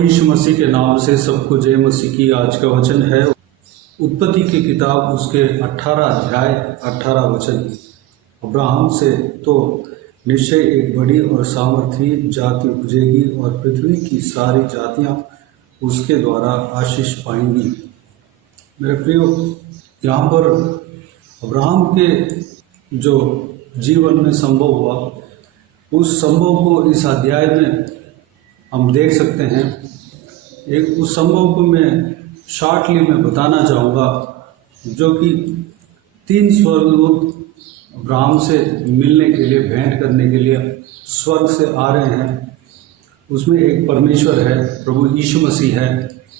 यीशु मसीह के नाम से सबको जय मसीह की। आज का वचन है उत्पत्ति की किताब, उसके 18 अध्याय 18 वचन। अब्राहम से तो निश्चय एक बड़ी और सामर्थी जाति उपजेगी और पृथ्वी की सारी जातियां उसके द्वारा आशीष पाएंगी। मेरे प्रियो, यहाँ पर अब्राहम के जो जीवन में संभव हुआ, उस संभव को इस अध्याय में हम देख सकते हैं। एक उस संभव को मैं शॉर्टली में बताना चाहूँगा, जो कि 3 स्वर्गदूत अब्राहम से मिलने के लिए, भेंट करने के लिए स्वर्ग से आ रहे हैं। उसमें एक परमेश्वर है, प्रभु यीशु मसीह है।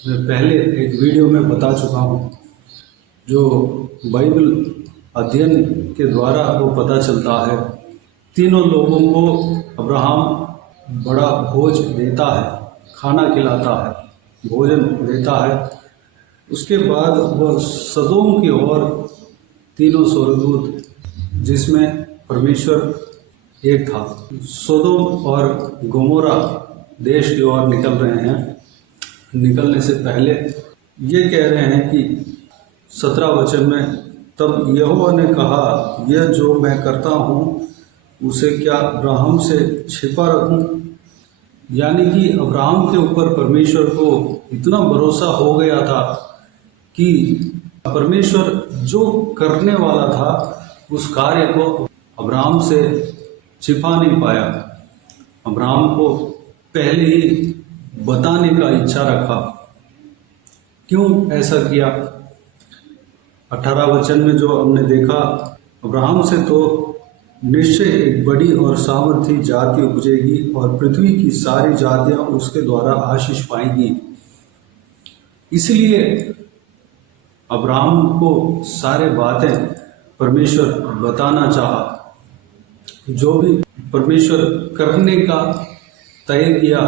मैं पहले एक वीडियो में बता चुका हूँ, जो बाइबल अध्ययन के द्वारा वो पता चलता है। तीनों लोगों को अब्राहम बड़ा भोज देता है, खाना खिलाता है, भोजन देता है। उसके बाद वह सदोम की ओर तीनों स्वर्गदूत, जिसमें परमेश्वर एक था, सदोम और गोमोरा देश की ओर निकल रहे हैं। निकलने से पहले ये कह रहे हैं कि 17 वचन में, तब यहोवा ने कहा, यह जो मैं करता हूँ उसे क्या अब्राहम से छिपा रखूँ? यानी कि अब्राहम के ऊपर परमेश्वर को इतना भरोसा हो गया था कि परमेश्वर जो करने वाला था उस कार्य को अब्राहम से छिपा नहीं पाया। अब्राहम को पहले ही बताने का इच्छा रखा। क्यों ऐसा किया? 18 वचन में जो हमने देखा, अब्राहम से तो निश्चय एक बड़ी और सामर्थी जाति उपजेगी और पृथ्वी की सारी जातियां उसके द्वारा आशीष पाएंगी। इसलिए अब्राहम को सारे बातें परमेश्वर बताना चाहा। जो भी परमेश्वर करने का तय किया,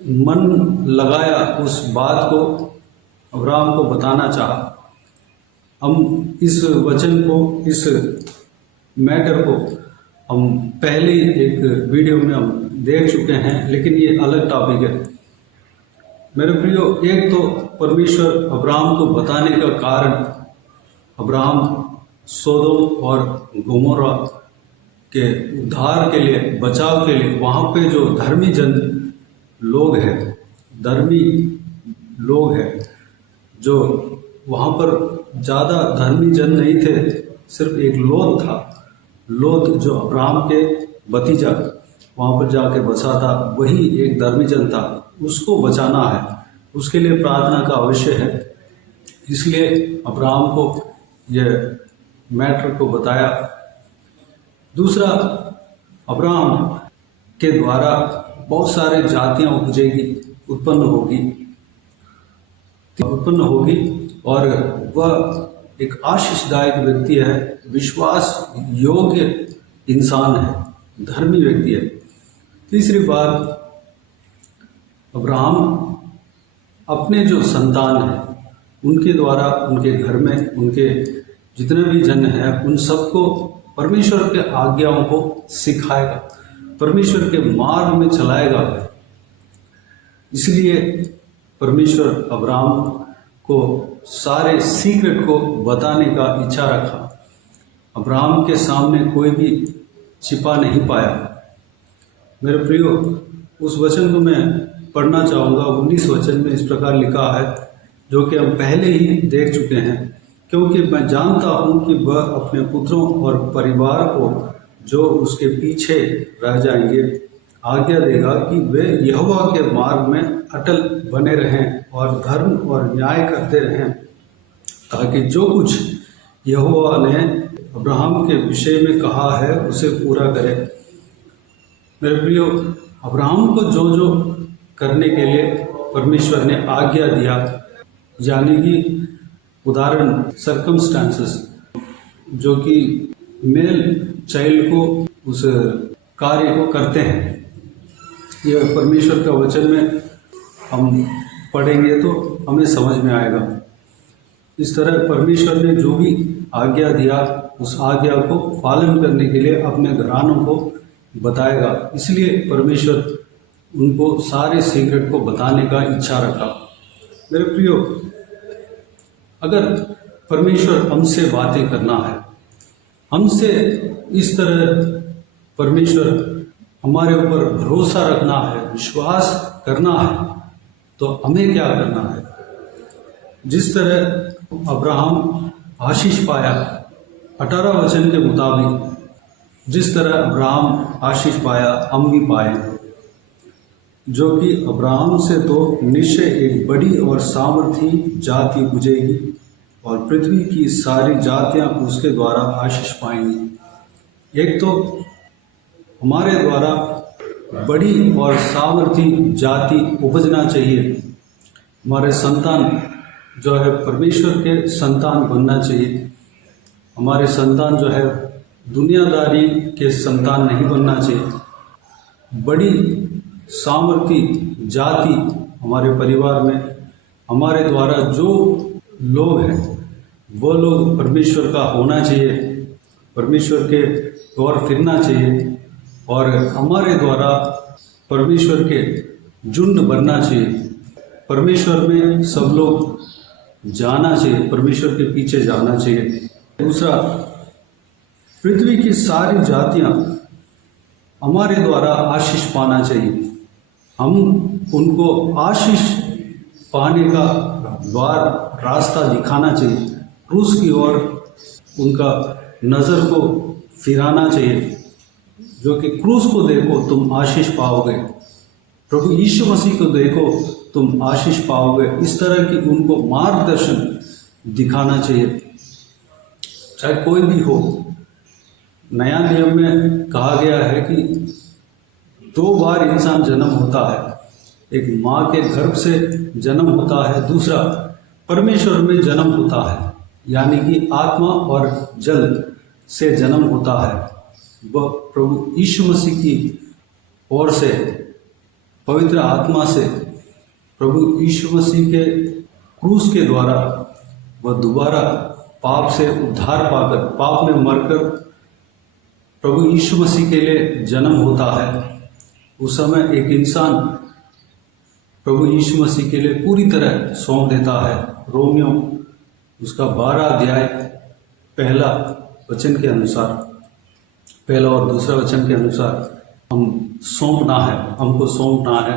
मन लगाया, उस बात को अब्राहम को बताना चाहा। हम इस वचन को, इस मैटर को हम पहले एक वीडियो में हम देख चुके हैं, लेकिन ये अलग टॉपिक है। मेरे प्रियो, एक तो परमेश्वर अब्राहम को बताने का कारण, अब्राहम सोदोम और गोमोरा के उद्धार के लिए, बचाव के लिए, वहाँ पे जो धर्मी जन लोग हैं, धर्मी लोग हैं, जो वहाँ पर ज़्यादा धर्मी जन नहीं थे, सिर्फ एक लोत था। लोत जो अब्राहम के भतीजा वहाँ पर जाके बसा था, वही एक धर्मी जन था। उसको बचाना है, उसके लिए प्रार्थना का अवश्य है। इसलिए अब्राहम को यह मैटर को बताया। दूसरा, अब्राहम के द्वारा बहुत सारे जातियां उपजेगी, उत्पन्न होगी और वह एक आशीषदायक व्यक्ति है, विश्वास योग्य इंसान है, धर्मी व्यक्ति है। तीसरी बात, अब्राहम अपने जो संतान है उनके द्वारा, उनके घर में उनके जितने भी जन हैं, उन सबको परमेश्वर के आज्ञाओं को सिखाएगा, परमेश्वर के मार्ग में चलाएगा। इसलिए परमेश्वर अब्राहम को सारे सीक्रेट को बताने का इच्छा रखा। अब्राहम के सामने कोई भी छिपा नहीं पाया। मेरे प्रियो, उस वचन को मैं पढ़ना चाहूँगा। 19 वचन में इस प्रकार लिखा है, जो कि हम पहले ही देख चुके हैं, क्योंकि मैं जानता हूँ कि वह अपने पुत्रों और परिवार को जो उसके पीछे रह जाएंगे आज्ञा देगा कि वे यहोवा के मार्ग में अटल बने रहें और धर्म और न्याय करते रहें, ताकि जो कुछ यहोवा ने अब्राहम के विषय में कहा है उसे पूरा करे। मेरे प्रियो, अब्राहम को जो जो करने के लिए परमेश्वर ने आज्ञा दिया, यानी कि उदाहरण सर्कमस्टांसेस, जो कि मेल चाइल्ड को उस कार्य को करते हैं, यह परमेश्वर का वचन में हम पढ़ेंगे तो हमें समझ में आएगा। इस तरह परमेश्वर ने जो भी आज्ञा दिया, उस आज्ञा को पालन करने के लिए अपने घरानों को बताएगा। इसलिए परमेश्वर उनको सारे सीक्रेट को बताने का इच्छा रखा। मेरे प्रियो, अगर परमेश्वर हमसे बातें करना है, हमसे इस तरह परमेश्वर हमारे ऊपर भरोसा रखना है, विश्वास करना है, तो हमें क्या करना है? जिस तरह अब्राहम आशीष पाया 18 वचन के मुताबिक, जिस तरह अब्राहम आशीष पाया हम भी पाए, जो कि अब्राहम से तो निश्चय एक बड़ी और सामर्थी जाति बुझेगी और पृथ्वी की सारी जातियां उसके द्वारा आशीष पाएंगी। एक तो हमारे द्वारा बड़ी और सामर्थी जाति उपजना चाहिए, हमारे संतान जो है परमेश्वर के संतान बनना चाहिए। हमारे संतान जो है दुनियादारी के संतान नहीं बनना चाहिए। बड़ी सामर्थी जाति हमारे परिवार में हमारे द्वारा जो लोग हैं वो लोग परमेश्वर का होना चाहिए, परमेश्वर के ओर फिरना चाहिए और हमारे द्वारा परमेश्वर के झुंड बनना चाहिए। परमेश्वर में सब लोग जाना चाहिए, परमेश्वर के पीछे जाना चाहिए। दूसरा, पृथ्वी की सारी जातियां हमारे द्वारा आशीष पाना चाहिए। हम उनको आशीष पाने का द्वार रास्ता दिखाना चाहिए, क्रूस की ओर उनका नज़र को फिराना चाहिए, जो कि क्रूस को देखो तुम आशीष पाओगे, प्रभु यीशु मसीह को देखो तुम आशीष पाओगे। इस तरह की उनको मार्गदर्शन दिखाना चाहिए, चाहे कोई भी हो। नया नियम में कहा गया है कि 2 बार इंसान जन्म होता है, एक माँ के गर्भ से जन्म होता है, दूसरा परमेश्वर में जन्म होता है, यानी कि आत्मा और जल से जन्म होता है। वह प्रभु यीशु मसीह की ओर से, पवित्र आत्मा से, प्रभु यीशु मसीह के क्रूस के द्वारा वह दोबारा पाप से उद्धार पाकर, पाप में मरकर प्रभु यीशु मसीह के लिए जन्म होता है। उस समय एक इंसान प्रभु यीशु मसीह के लिए पूरी तरह सौंप देता है। रोमियो उसका 12 अध्याय पहला वचन के अनुसार, पहला और दूसरा वचन के अनुसार हम सौंपना है, हमको सौंपना है।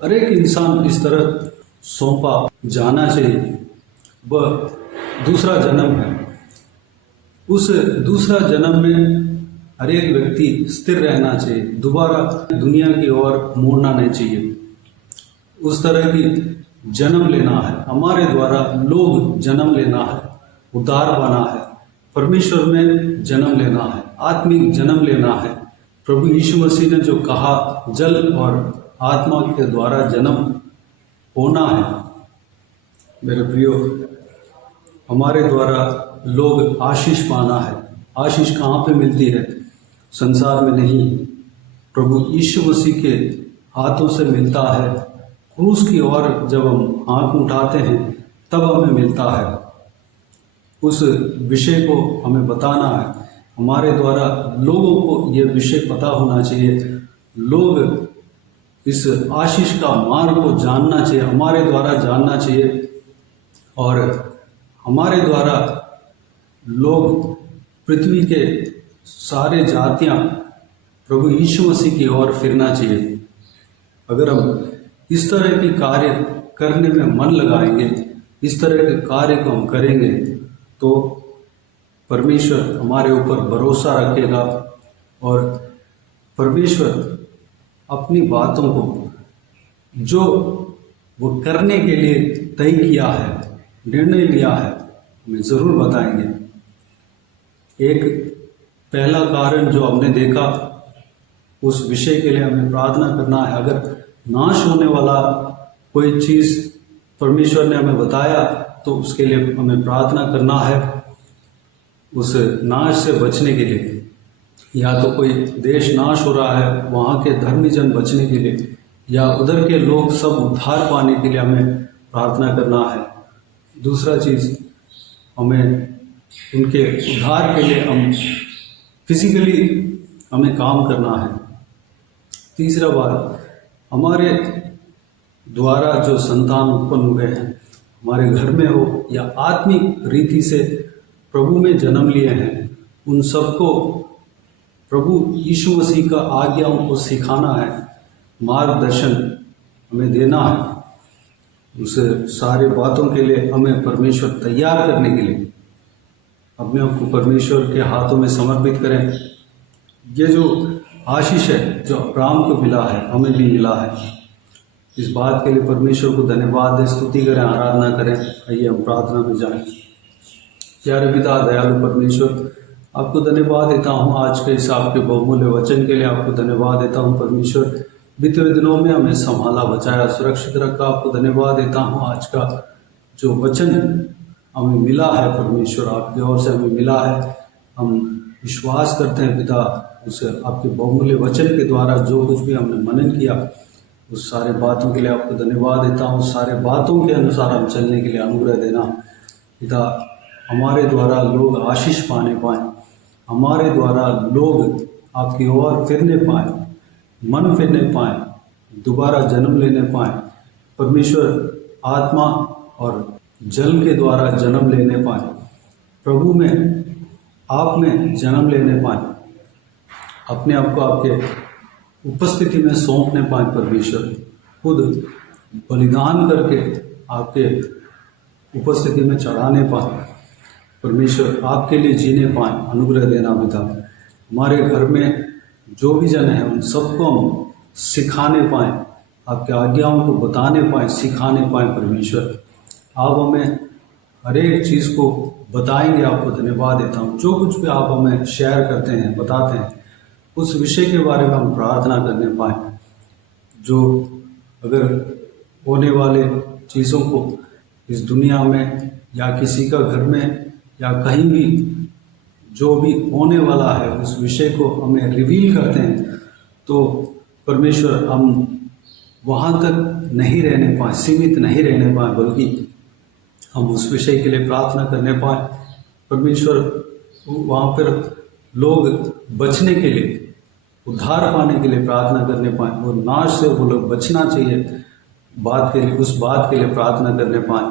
हर एक इंसान इस तरह सौंपा जाना चाहिए। वह दूसरा जन्म है। उस दूसरा जन्म में हर एक व्यक्ति स्थिर रहना चाहिए, दोबारा दुनिया की ओर मुड़ना नहीं चाहिए। उस तरह की जन्म लेना है, हमारे द्वारा लोग जन्म लेना है, उद्धार पाना है, परमेश्वर में जन्म लेना है, आत्मिक जन्म लेना है। प्रभु यीशु मसीह ने जो कहा जल और आत्मा के द्वारा जन्म होना है। मेरे प्रियो, हमारे द्वारा लोग आशीष पाना है। आशीष कहाँ पे मिलती है? संसार में नहीं, प्रभु यीशु मसीह के हाथों से मिलता है। क्रूस की ओर जब हम आँख उठाते हैं तब हमें मिलता है। उस विषय को हमें बताना है, हमारे द्वारा लोगों को ये विषय पता होना चाहिए। लोग इस आशीष का मार्ग को जानना चाहिए, हमारे द्वारा जानना चाहिए और हमारे द्वारा लोग पृथ्वी के सारे जातियां प्रभु यीशु मसीह की ओर फिरना चाहिए। अगर हम इस तरह के कार्य करने में मन लगाएंगे, इस तरह के कार्य को हम करेंगे, तो परमेश्वर हमारे ऊपर भरोसा रखेगा और परमेश्वर अपनी बातों को जो वो करने के लिए तय किया है, निर्णय लिया है, हमें ज़रूर बताएंगे। एक पहला कारण जो हमने देखा, उस विषय के लिए हमें प्रार्थना करना है। अगर नाश होने वाला कोई चीज़ परमेश्वर ने हमें बताया तो उसके लिए हमें प्रार्थना करना है, उस नाश से बचने के लिए। या तो कोई देश नाश हो रहा है, वहाँ के धर्मी जन बचने के लिए, या उधर के लोग सब उद्धार पाने के लिए हमें प्रार्थना करना है। दूसरा चीज़, हमें उनके उद्धार के लिए हम फिजिकली हमें काम करना है। तीसरा बात, हमारे द्वारा जो संतान उत्पन्न हुए हैं, हमारे घर में हो या आत्मिक रीति से प्रभु में जन्म लिए हैं, उन सबको प्रभु यीशु मसीह का आज्ञाओं को सिखाना है, मार्गदर्शन हमें देना है। उस सारे बातों के लिए हमें परमेश्वर तैयार करने के लिए अपने आप को परमेश्वर के हाथों में समर्पित करें। ये जो आशीष है जो अब्राहम को मिला है, हमें भी मिला है। इस बात के लिए परमेश्वर को धन्यवाद दें, स्तुति करें, आराधना करें। आइए हम प्रार्थना में जाएं। प्यारे पिता दयालु परमेश्वर, आपको धन्यवाद देता हूँ आज के इस आपके बहुमूल्य वचन के लिए। आपको धन्यवाद देता हूँ परमेश्वर, बीते हुए दिनों में हमें संभाला, बचाया, सुरक्षित रखा। आपको धन्यवाद देता हूँ आज का जो वचन हमें मिला है परमेश्वर, आपकी ओर से हमें मिला है। हम विश्वास करते हैं पिता, उस आपके बहुमूल्य वचन के द्वारा जो कुछ भी हमने मनन किया, उस सारे बातों के लिए आपको धन्यवाद देता हूँ। उस सारे बातों के अनुसार हम चलने के लिए अनुग्रह देना पिता। हमारे द्वारा लोग आशीष पाने पाएँ, हमारे द्वारा लोग आपकी ओर फिरने पाएँ, मन फिरने पाएँ, दोबारा जन्म लेने पाएँ। परमेश्वर आत्मा और जल के द्वारा जन्म लेने पाएँ, प्रभु में, आप में जन्म लेने पाएँ, अपने आप को आपके उपस्थिति में सौंपने पाएँ। परमेश्वर खुद बलिदान करके आपके उपस्थिति में चढ़ाने पाएँ। परमेश्वर आपके लिए जीने पाएँ, अनुग्रह देना पिता। हमारे घर में जो भी जन है उन सबको हम सिखाने पाएँ, आपके आज्ञाओं को बताने पाएँ, सिखाने पाएँ। परमेश्वर आप हमें हर एक चीज़ को बताएंगे। आपको धन्यवाद देता हूँ। जो कुछ भी आप हमें शेयर करते हैं, बताते हैं, उस विषय के बारे में हम प्रार्थना करने पाएँ। जो अगर होने वाले चीज़ों को इस दुनिया में या किसी का घर में या कहीं भी जो भी होने वाला है उस विषय को हमें रिवील करते हैं, तो परमेश्वर हम वहाँ तक नहीं रहने पाएँ, सीमित नहीं रहने पाएँ, बल्कि हम उस विषय के लिए प्रार्थना करने पाएँ। परमेश्वर वहाँ पर लोग बचने के लिए, उद्धार पाने के लिए प्रार्थना करने पाएँ। वो नाश से वो लोग बचना चाहिए बात के लिए, उस बात के लिए प्रार्थना करने पाएँ।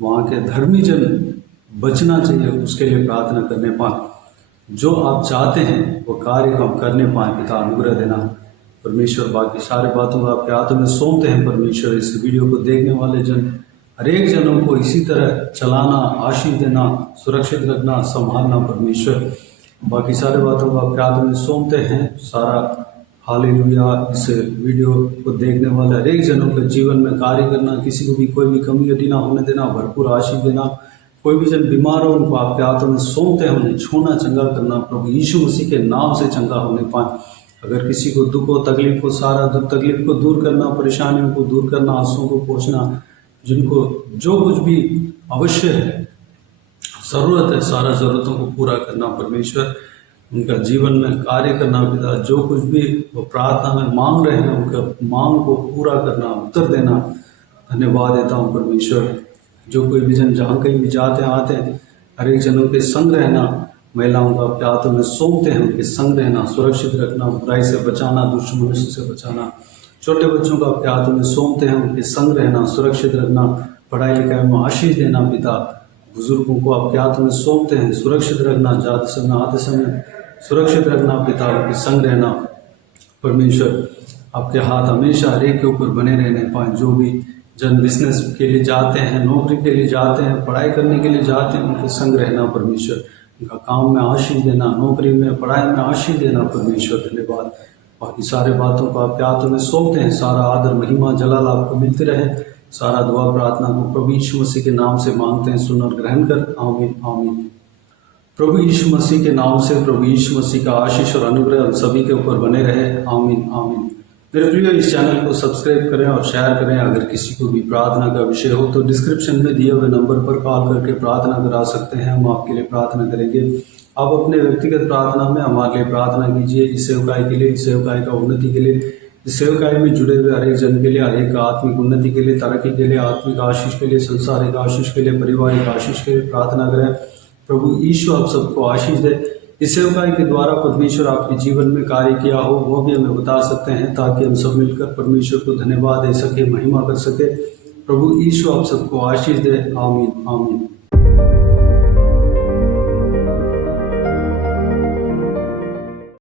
वहाँ के धर्मी जन बचना चाहिए, उसके लिए प्रार्थना करने पाएँ। जो आप चाहते हैं वो कार्य हम करने पाएँ पिता, अनुग्रह देना। परमेश्वर बाकी सारे बातों को आपके हाथों में सौंपते हैं। परमेश्वर इस वीडियो को देखने वाले जन, हर एक जनों को इसी तरह चलाना, आशीष देना, सुरक्षित रखना, संभालना। परमेश्वर बाकी सारे बातों को आपके हाथों में सौंपते हैं। सारा हालेलुया इस वीडियो को देखने वाले हर एक जनों के जीवन में कार्य करना, किसी को भी कोई भी कमी कटी ना होने देना, भरपूर आशीष देना। कोई भी जन बीमार हो उनको आपके हाथों में सौंपते हैं, उन्हें छूना, चंगा करना। प्रभु यीशु मसीह के नाम से चंगा होने पाए। अगर किसी को दुख हो, तकलीफ हो, सारा दुख तकलीफ को दूर करना, परेशानियों को दूर करना, आंसुओं को पोंछना, जिनको जो कुछ भी अवश्य है, ज़रूरत है, सारा ज़रूरतों को पूरा करना। परमेश्वर उनका जीवन में कार्य करना पिता। जो कुछ भी वो प्रार्थना में मांग रहे हैं, उनका मांग को पूरा करना, उत्तर देना। धन्यवाद देता हूँ परमेश्वर। जो कोई भी जन जहाँ कहीं भी जाते हैं, आते हैं, हर एक जनों के संग रहना, महिलाओं को आपके हाथों में सौंपते हैं, उनके संग रहना, सुरक्षित रखना, बुराई से बचाना, दुष्ट मनुष्य से बचाना। छोटे बच्चों को आपके हाथों में सौंपते हैं, उनके संग रहना, सुरक्षित रखना, पढ़ाई लिखाई में आशीष देना पिता। बुजुर्गों को आपके हाथों में सौंपते हैं, सुरक्षित रखना, जाते समय आते समय सुरक्षित रखना पिता, उनके संग रहना। परमेश्वर आपके हाथ हमेशा हर एक के ऊपर बने रहने पाएँ। जो भी जन बिजनेस के लिए जाते हैं, नौकरी के लिए जाते हैं, पढ़ाई करने के लिए जाते हैं, उनके संग रहना परमेश्वर। उनका काम में आशीष देना, नौकरी में, पढ़ाई में आशीष देना परमेश्वर। धन्यवाद। बाकी सारे बातों को आपके हाथों में सौंपते हैं। सारा आदर, महिमा, जलाल आपको मिलते रहे। सारा दुआ प्रार्थना को प्रभु यीशु मसीह के नाम से मांगते हैं, सुन और ग्रहण कर। आमीन आमीन। प्रभु यीशु मसीह के नाम से प्रभु यीशु मसीह का आशीष और अनुग्रह हम सभी के ऊपर बने रहे। आमीन आमीन। मेरे प्रिय, इस चैनल को सब्सक्राइब करें और शेयर करें। अगर किसी को भी प्रार्थना का विषय हो तो डिस्क्रिप्शन में दिए हुए नंबर पर कॉल करके प्रार्थना करा सकते हैं। हम आपके लिए प्रार्थना करेंगे। आप अपने व्यक्तिगत प्रार्थना में हमारे लिए प्रार्थना कीजिए। इस सेवकाई के लिए, इस सेवकाई का उन्नति के लिए, इस सेवकाई में जुड़े हुए हर एक जन के लिए, हर एक आत्मिक उन्नति के लिए, तरक्की के लिए, आत्मिक आशीष के लिए, संसारिक आशीष के लिए, पारिवारिक आशीष के लिए प्रार्थना करें। प्रभु यीशु आप सबको आशीष दे। इस सेवकाई के द्वारा परमेश्वर आपके जीवन में कार्य किया हो वो भी हमें बता सकते हैं, ताकि हम सब मिलकर परमेश्वर को धन्यवाद दे सके, महिमा कर सके। प्रभु यीशु आप सबको आशीष दे। आमीन आमीन।